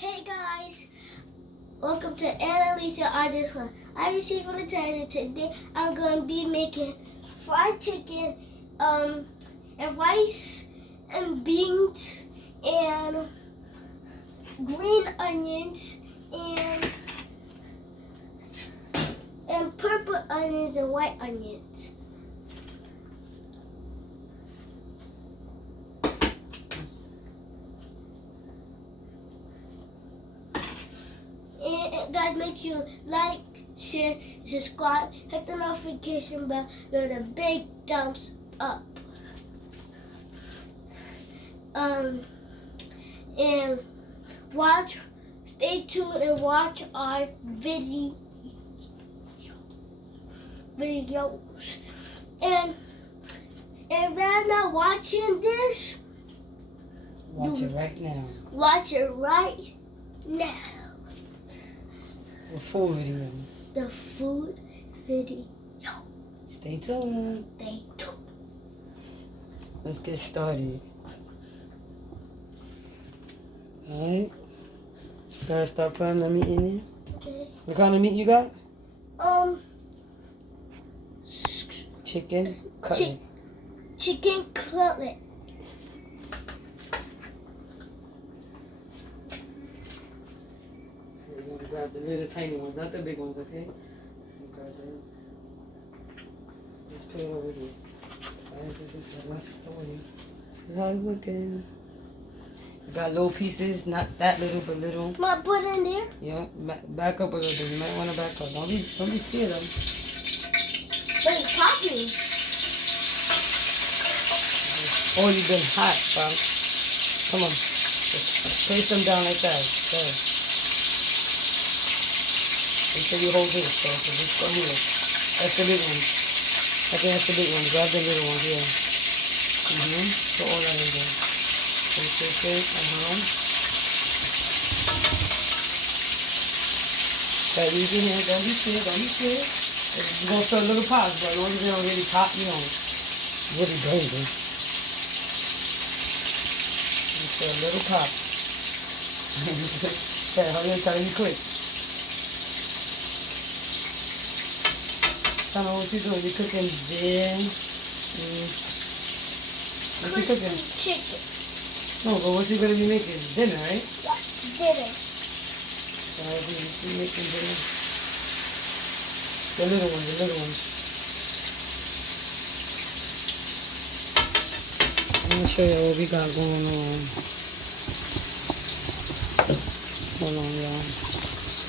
Hey guys, welcome to Annalisa on this one. I received from the title today. I'm gonna be making fried chicken, and rice and beans and green onions and purple onions and white onions. And guys, make sure you like, share, subscribe, hit the notification bell, give it a big thumbs up. And stay tuned and watch our videos. And right now watching this, watch it right now. Watch it right now. The full video. The food video. Stay tuned. Stay tuned. Let's get started. Alright. Gotta start putting the meat in there. Okay. What kind of meat you got? Chicken cutlet. Chicken cutlet. So you're gonna grab the little tiny ones, not the big ones, okay? So you grab that. Let's put it over here. Alright, this is how much story. This is how it's looking. You got little pieces, not that little, but little. My put in there. Yeah, back up a little bit. You might want to back up. Don't be scared of them. But it's popping. Already been hot, bro. Come on. Just place them down like that. There. Make sure you hold this, so just go here. That's the big one. I think that's the big one. Grab the little ones, yeah. Put all that in there. This. That easy here. Don't be scared. You're going to start little pops, but as long as they don't really pop, you know, really crazy. A little pop. Okay, hurry up, try to be quick. Tell me what you're doing. You're cooking then. What you cooking? Chicken. No, but what you gonna be making? Dinner, right? Yeah, dinner. You making dinner. The little ones. Let me show you what we got going on. Hold on, y'all.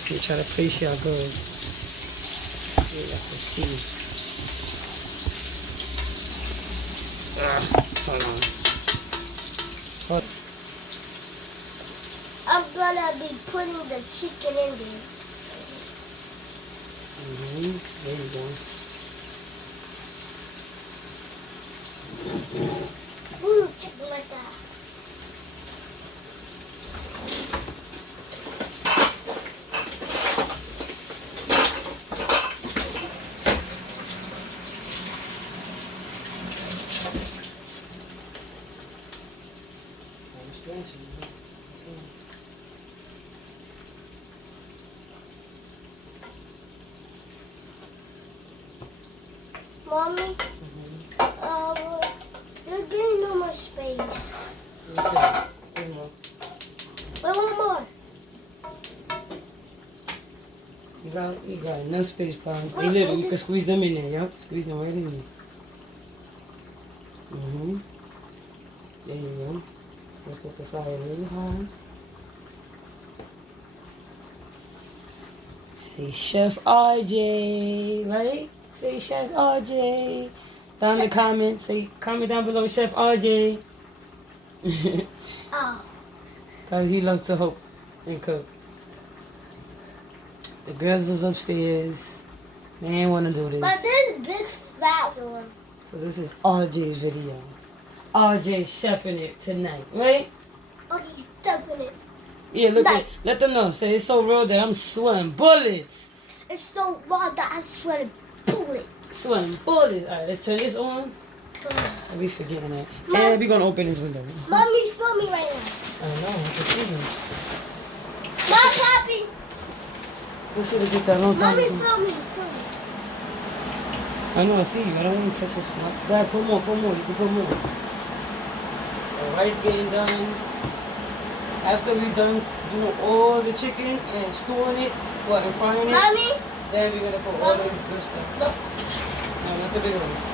Let me try to place y'all good. You have to see. Hold on. I'm gonna be putting the chicken in there. There you go. Chicken like that. Mommy, you're getting no more space. Wait, one more. You got enough space, Pop. Hey, little, you can squeeze them in there, yup. Squeeze them right in there. There you go. Let's put the fire a little high. Say Chef RJ, right? Say Chef RJ. Down in the comments, comment down below, Chef RJ. Oh. Because he loves to help and cook. The girls is upstairs. They ain't want to do this. But this big fat one. So this is RJ's video. RJ chefing it tonight, right? Oh, he's stuffing it. Yeah, look at, let them know. Say it's so real that I'm sweating bullets. It's so raw that I sweat bullets. Sweating bullets. All right, let's turn this on. I'll be forgetting that. And we're going to open this window. Mommy's filming right now. I know, I can see We should have did that a long time Mommy, ago. film me, film me. I know, I see you. I don't want to touch your stuff. Go ahead, put more, put more. You can put more. The rice getting done. After we're done doing all the chicken and stewing it, what, and frying it, Mommy? then we're going to put all the good stuff. Look. No, not the big ones.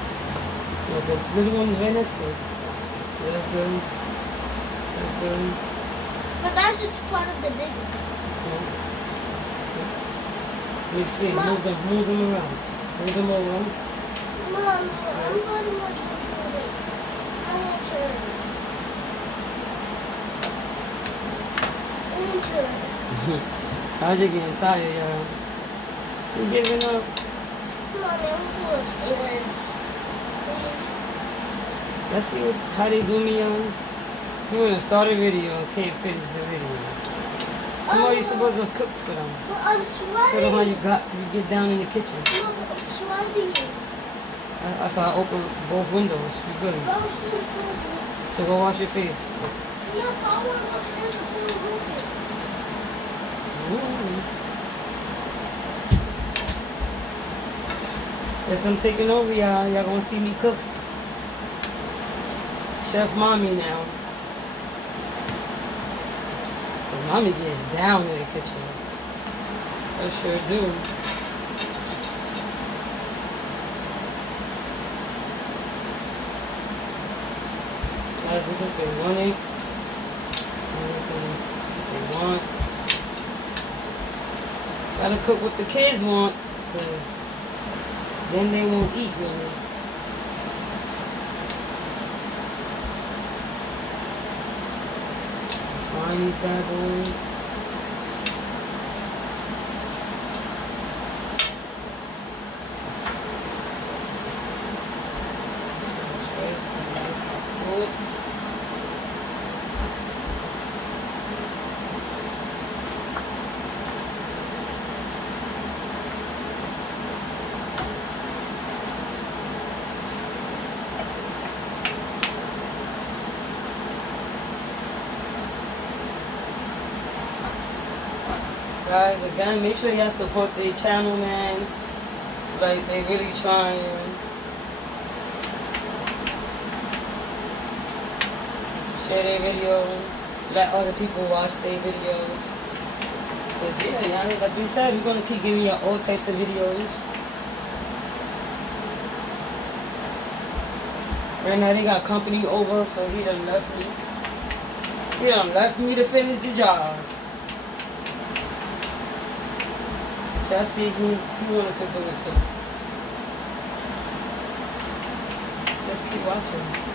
No, the little one is right next to it. Yeah, that's good. That's good. But that's just part of the big one. Need space. Mom. Move them around. Move them around. Mom, I'm going to want to do this. I want to turn. I want to turn. How's you getting tired, y'all? You giving up? Mommy, I'm going upstairs. Let's see how they do me on. You want to start a video and can't finish the video. Tomorrow you're supposed to cook for them. But I'm Show them how sweating. you get down in the kitchen. No, but I'm sweating. I saw I open both windows. You good? Go upstairs for me. So go wash your face. Yeah, but I want to go upstairs and play with Rubens. Ooh. Yes, I'm taking over, y'all. Y'all gonna see me cook. Chef Mommy now. But Mommy gets down in the kitchen. I sure do. Guys, this is what they wanting. What they want. Gotta cook what the kids want, because then they won't eat really. Find these bad boys. Guys, again, make sure y'all support their channel, man. Like, they really trying. Share their video. Let other people watch their videos. Cause yeah, y'all, like we said, we're gonna keep giving y'all all types of videos. Right now they got company over, so he done left me. He done left me to finish the job. Chelsea, he wanted to do it too. Let's keep watching.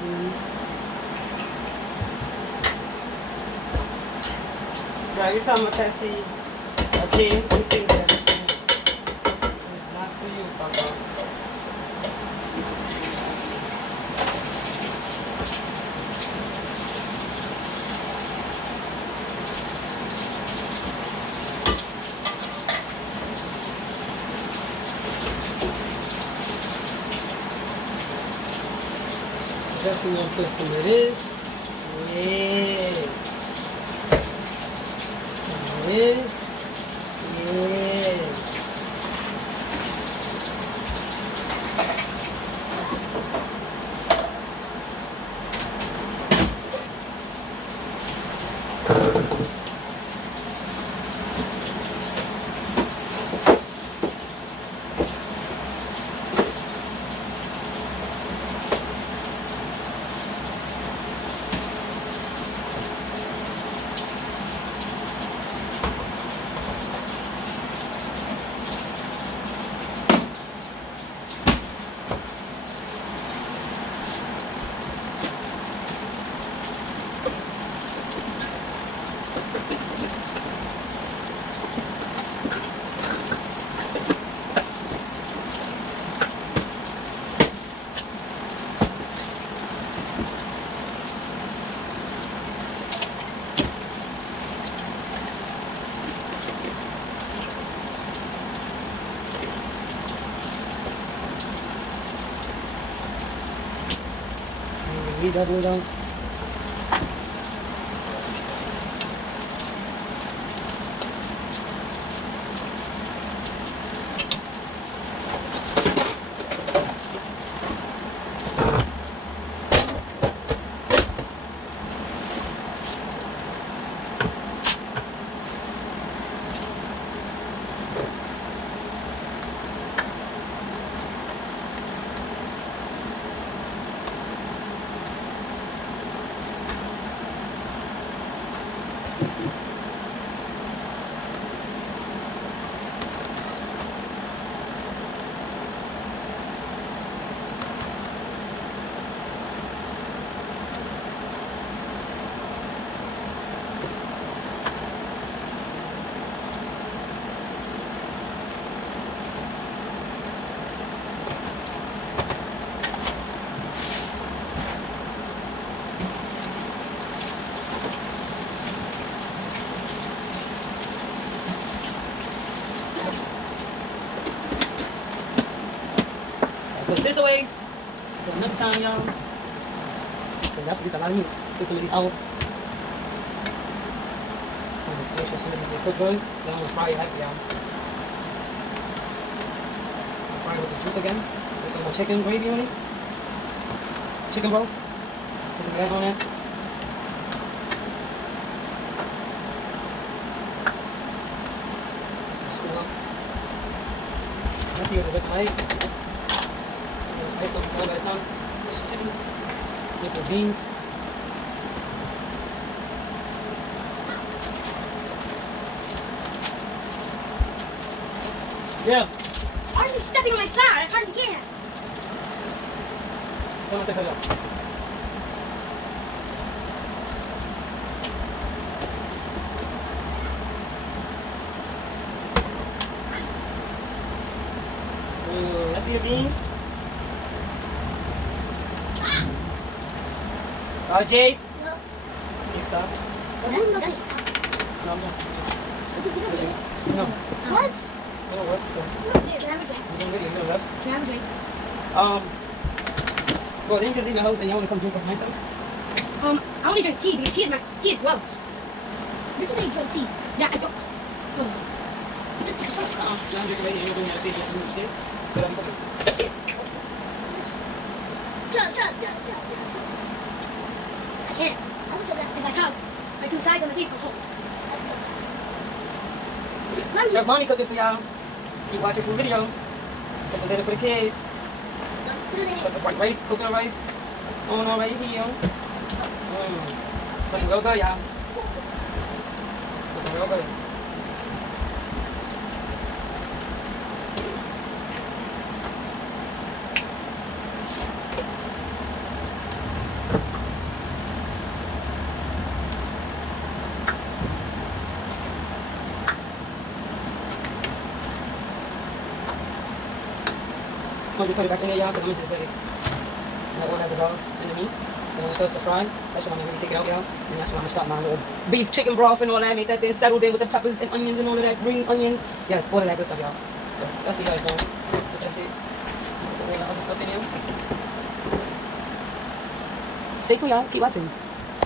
Right, you're talking about that seed. Again, you think that it's not for you, Papa. Definitely gonna put some of this. Yeah. Some of this. Yeah. Double it up. Put this away for another time, y'all. Because that's a lot of meat. Take some of these out. Make sure some of these get cooked good. Then I'm going to fry it after, y'all. Fry it with the juice again. Put some more chicken gravy on it. Chicken broth. Put some of that on there. Stir up. Let's see what it's looking like. Ice don't be done by the time. Push the chicken with the beans. Yeah. Why are you stepping on my side? As hard as you can. Someone say cut it up. Let's see your beans. Jade. No. Can you stop? Is that No, I'm not. No. what? No, what? Can I have a drink? You're going to left. Can I have a drink? Well, then you just leave your house and you want to come drink with myself? I only drink tea because tea is gross. You just say you drink tea. Yeah, I don't. You don't drink already and you're doing your face with upstairs? So that'd be something. Chug. I can't. I will chug that if I chug. My two sides on the teeth will hold. Chef Bonnie cooking for y'all. Keep watching for video. Put the dinner for the kids. Put the white rice, coconut rice on already here. It's looking real good, y'all. It's looking real good. going to put it back in there, y'all, because I'm going to just let it, all that dissolve in the meat. So when it starts to fry, that's when I'm going to really take it out, y'all. And that's when I'm going to start my little beef, chicken broth, and all that. Make that thing settled in with the peppers and onions and all of that, green onions. Yes, all of that good stuff, y'all. So that's what you guys doing. But that's it. Put all the other stuff in here. Stay tuned, y'all. Keep watching.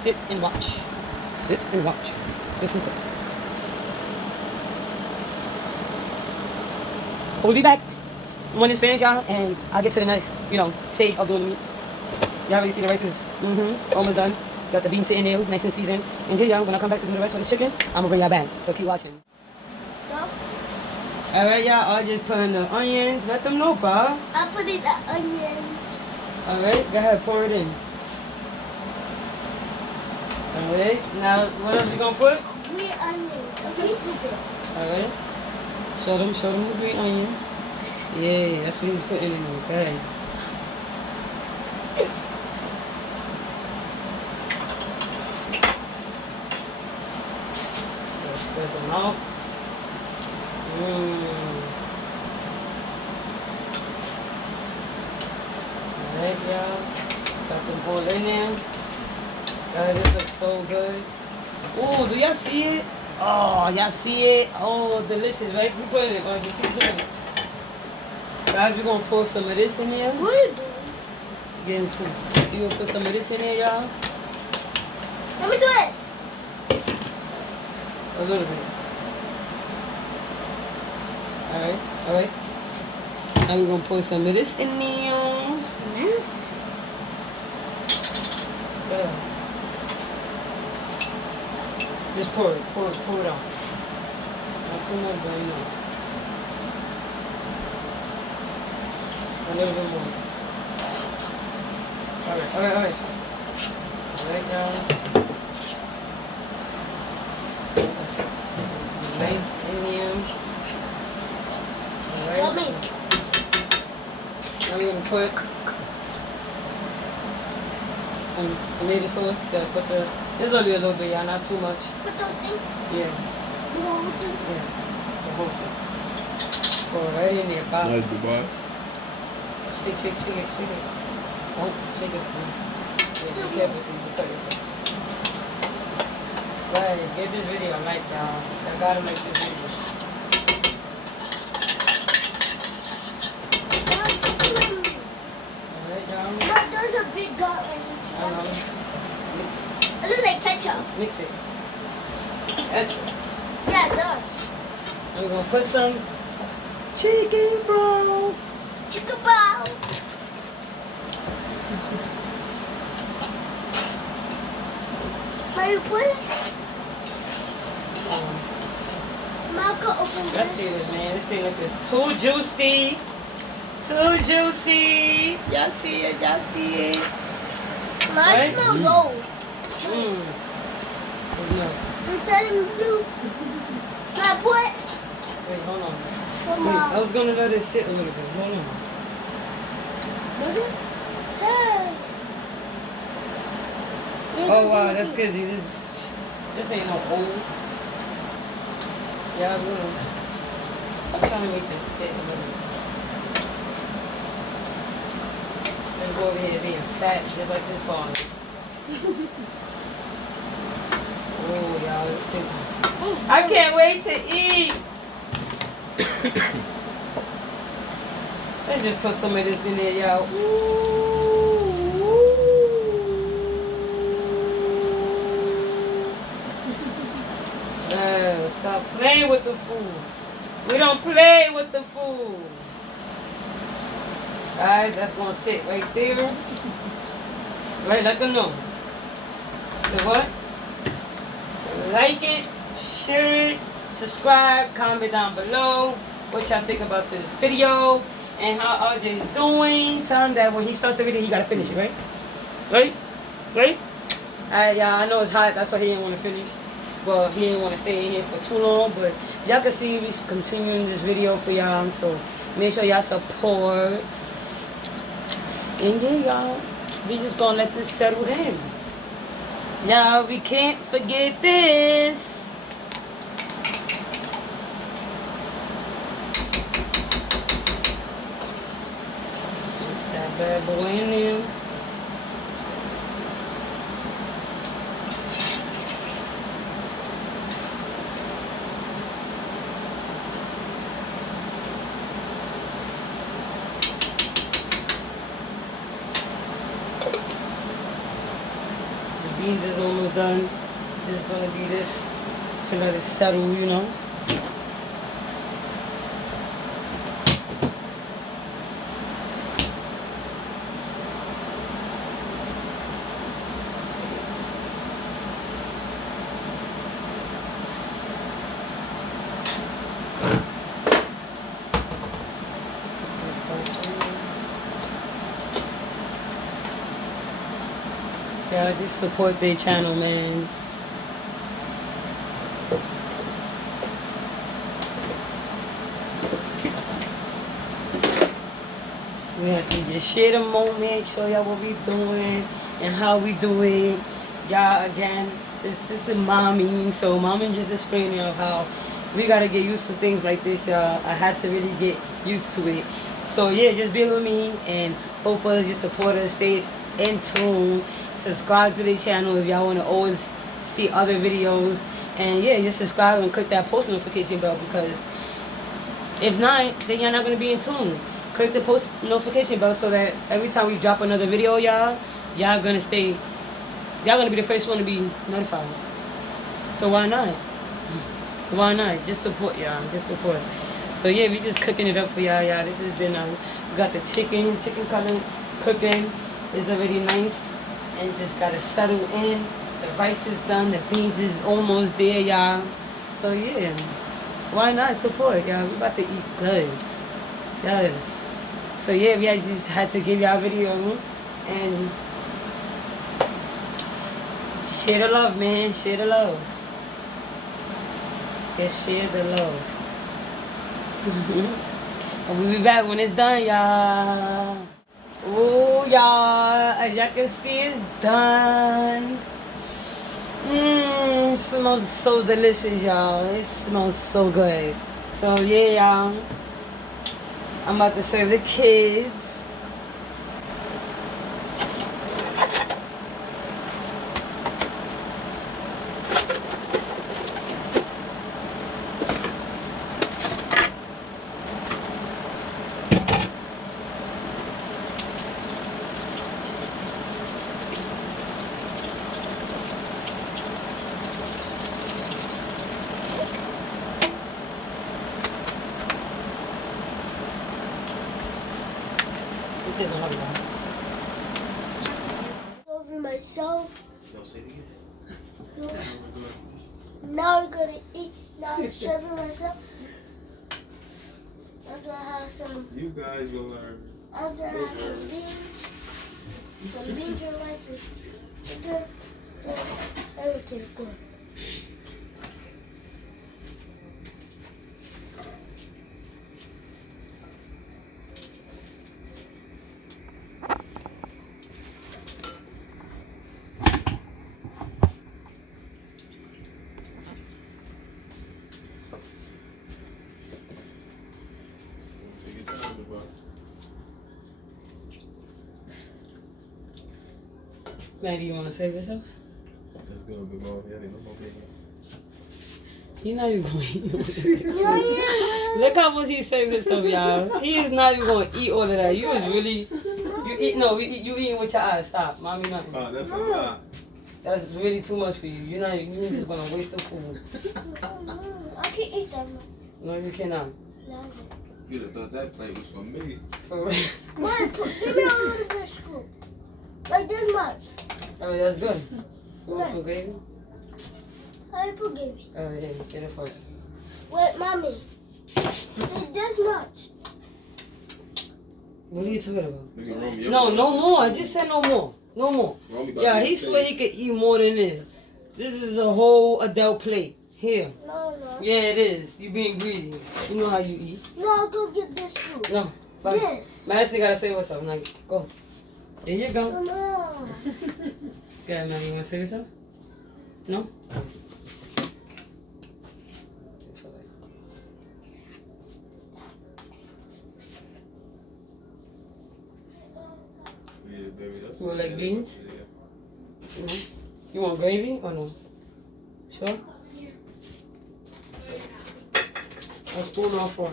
Sit and watch. Sit and watch. Listen to it. We'll be back when it's finished, y'all, and I'll get to the next, stage of doing the meat. Y'all already see the rice is almost done. Got the beans sitting there, nice and seasoned. And here, y'all, when I come back to do the rest of this chicken, I'm gonna bring y'all back. So keep watching. No? Alright, y'all, I just put in the onions. Let them know, pa. I put in the onions. Alright, go ahead, pour it in. Alright, now what else you gonna put? Green onions. Okay, stupid. Alright. Show them the green onions. Yeah, that's what he's putting in there. Okay. Spread them out. Alright, y'all. Got them all in there. This looks so good. Oh, do y'all see it? Oh, y'all see it? Oh, delicious, right? Keep putting it, Barbie. Keep doing it. Guys, we're going to pour some of this in there. What are you doing? Getting food. You're going to put some of this in there, y'all? Let me do it. A little bit. Alright. Now we're going to pour some of this in there. Yes. Yeah. Just pour it out. Not too much, but enough. A little bit more. Alright. Alright, y'all. Nice Indian. Alright. Help me. Now we're gonna put some tomato sauce. Gotta put there's only a little bit, y'all, not too much. Put the thing. Yeah. The whole thing. Yes. The whole thing. Pour it right in there, Bob. Nice, Dubai. Shake it. Oh, shake it to me. Yeah, be careful with you cut yourself. Right, give this video a like, y'all. I gotta make this video. Alright, y'all. No, there's a big garlic. I know. Mix it. It looks like ketchup. Mix it. That's it. Yeah, it does. I'm gonna put some chicken broth. Chicken ball. Can you put it? Mom can open Let's this. see this, man. This thing like this. Too juicy. Y'all see it. Mine Right? smells old. There's milk. Inside of blue. Can I put it? Wait, hold on. Come Wait, I on. was gonna let it sit a little bit. Hold on. Does it? Hey. Oh wow, that's good. This ain't no old. Yeah, I'm trying to make this fit a little bit. Let's go over here being fat just like this father. Oh y'all, this thing. I can't wait to eat. Let's just put some of this in there, y'all. Stop playing with the food. We don't play with the food. Guys, that's gonna sit right there. Right, let them know. So what? Like it, share it, subscribe, comment down below what y'all think about this video and how RJ's doing. Tell him that when he starts the video, he gotta finish it, right? Right? Alright, y'all, I know it's hot, that's why he didn't want to finish. Well, he didn't want to stay in here for too long, but y'all can see we continuing this video for y'all, so make sure y'all support. And yeah, y'all, we just gonna let this settle in. Y'all, we can't forget this. It's that bad boy in there. The beans is almost done. This is gonna be this to let it settle, you know. Yeah, just support their channel, man. We have to just share the moment, show y'all what we doing and how we do it. Y'all, again, this is mommy, so mommy just explaining of how we gotta get used to things like this, y'all. I had to really get used to it. So yeah, just be with me and hope us, just support us, stay in tune, subscribe to the channel if y'all want to always see other videos, and yeah, just subscribe and click that post notification bell, because if not, then you're not gonna be in tune. Click the post notification bell so that every time we drop another video, y'all gonna be the first one to be notified. So why not? Why not? Just support y'all. Just support. So yeah, we just cooking it up for y'all. This has been we got the chicken color cooking. It's already nice and just gotta settle in. The rice is done. The beans is almost there, y'all. So yeah, why not support y'all? We about to eat good. Yes. So yeah, we just had to give y'all a video and share the love, man. Share the love. Yes, share the love. And we'll be back when it's done, y'all. Oh, y'all. As y'all can see, it's done. It smells so delicious, y'all. It smells so good. So yeah, y'all. I'm about to serve the kids. Over myself. Don't say it again. No. Now I'm gonna eat. Now I'm serving myself. I'm gonna have some. You guys gonna learn. I'm gonna have some beans. Some beans and rice. Okay. Everything good. Take your time, big boy. Maddie, you want to save yourself? Let's go, big boy. Yeah, no more bacon. He's not even going to eat. Look how much he saved himself, y'all. He is not even going to eat all of that. You was really... You eating with your eyes. Stop. Mommy, not. That's a lot. That's really too much for you. You just going to waste the food. I can eat that much. No, you cannot. You'd have thought that plate was for me. For real. Mom, give me a little bit of scoop. Like this much. Oh, that's good. You want some gravy? I put gravy. Oh, yeah. Get it for you. Wait, mommy. This much. What are you talking about? Nigga, Romy, No more. I just said no more. No more. Romy about Yeah, to he eat swear he steak. could eat more than this. This is a whole adult plate. Here. No. Yeah, it is. You being greedy. You know how you eat. No, I'll go get this food. No. Bye. This. Madison gotta say what's up. Now, go. There you go. Come on. Go ahead, man. You wanna say yourself? No? baby. That's You want what like it beans? is. Yeah. No. You want gravy or no? Sure? A spoon or fork?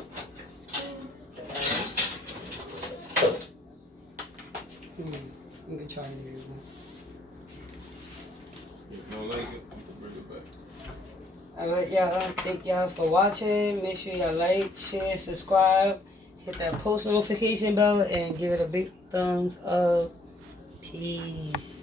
You can try it. If you don't like it, you can bring it back. Alright, y'all. Thank y'all for watching. Make sure y'all like, share, subscribe. Hit that post notification bell and give it a big thumbs up. Peace.